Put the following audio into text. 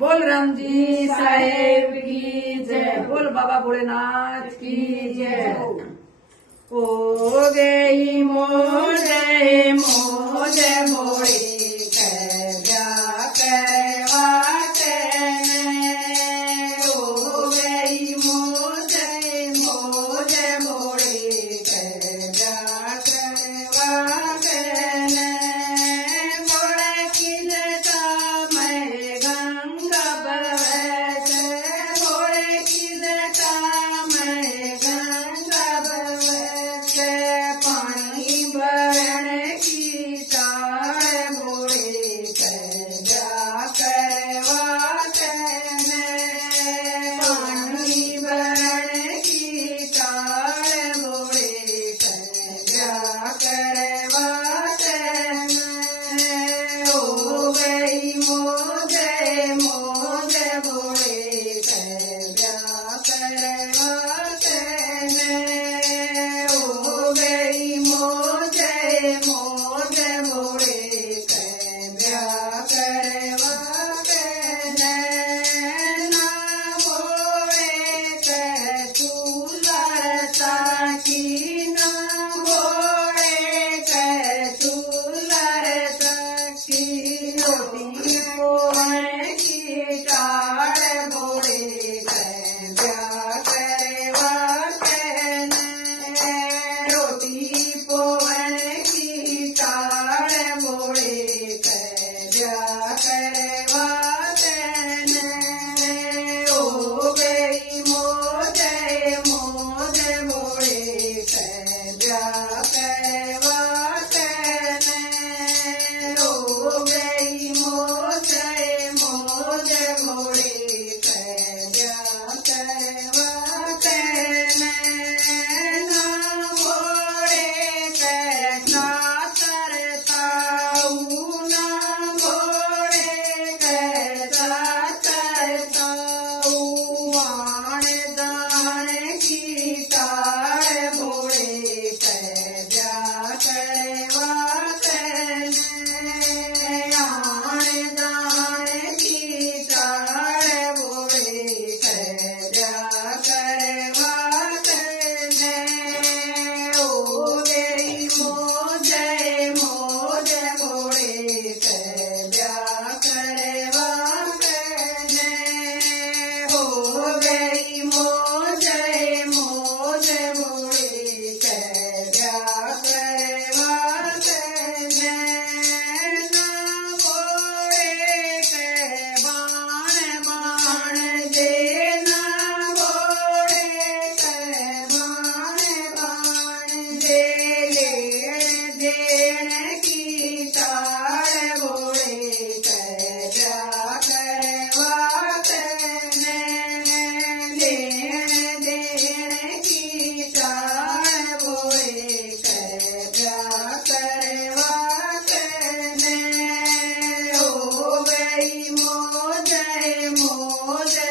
बोल रामजी साहेब की जय। बोल बाबा भोलेनाथ की जय। ओ गई मोजे मोजे मोड़ी कर्या करवाते ओ गई मोजे मोजे मोड़ी कर्या करवाते मोड़े किलता मैं गंगा बहत मोड़े किलता मैं गंगा बहत पानी भरण की ताड़ मोड़े कर्या करवाते पानी भरण की ताड़ मोड़े कर्या करवाते हो गई मोजे मोजे मोड़े कर्या करवाते हो गई मोजे मोजे मोड़े कर्या करवाते ना मोड़े के चूलता की ना मोड़े के चूलता की रोटी पोहण की टाड़ मोड़े कर्या करवाते रोटी पोहण की टाड़ मोड़े कर्या करवाते हो गई मोजे मोजे मोड़े कर्या करवाते हो गई मोजे मोजे मोड़े कर्या करवाते ना मोड़े कैसा करताऊ ना मोड़े कैसा करताऊ आण दान की ताड़ मोड़े कर्या करवाते आण दान की ताड़ मोड़े कर्या करवाते हो गई मोजे मोजे मोड़े कर्या करवाते हो गई मोजे मोजे मोड़े कर्या करवाते ना मोड़े के बाण बाण दे ना मोड़े के बाण बाण दे लेण देण की ताड़ मोड़े कर्या करवाते लेण देण की ताड़ मोड़े कर्या करवाते हो गई मोजे मोजे